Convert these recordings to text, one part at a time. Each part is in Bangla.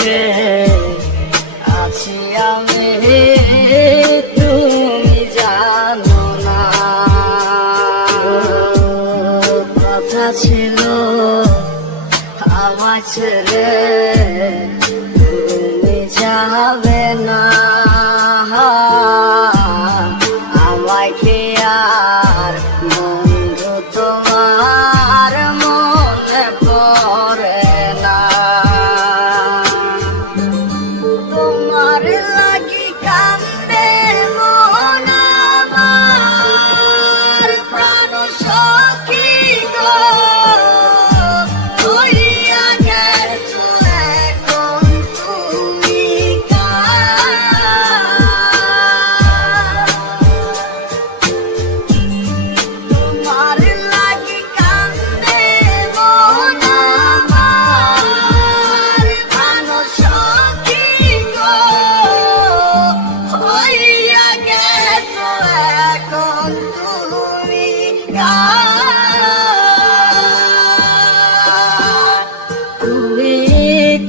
সুখে আছি আমি তুমি জানো না। কথা ছিল আমার ছেলে তুমি যাবে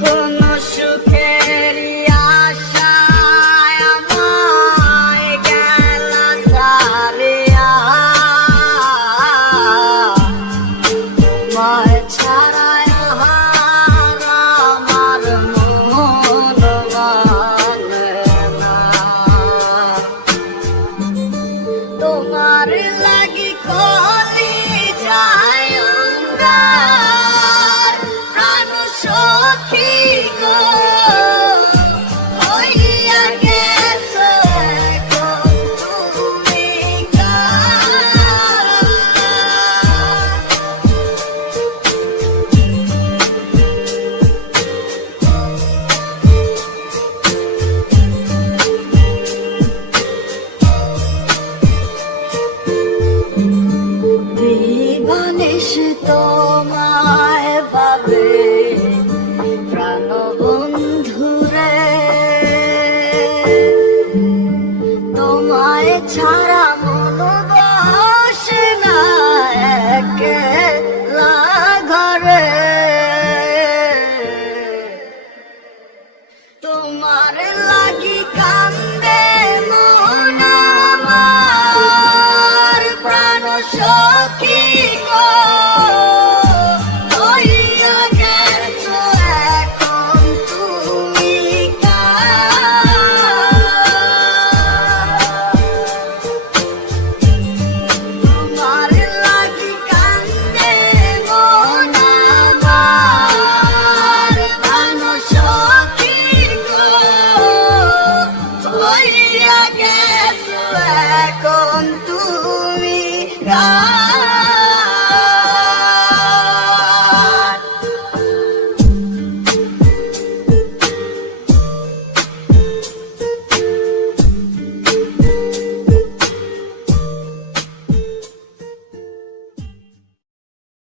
কোনো সুখের আশায় আমায় গেল সারিয়া। তোমায় ছাড়া আমার মন তোমার লাগি কর lari lagi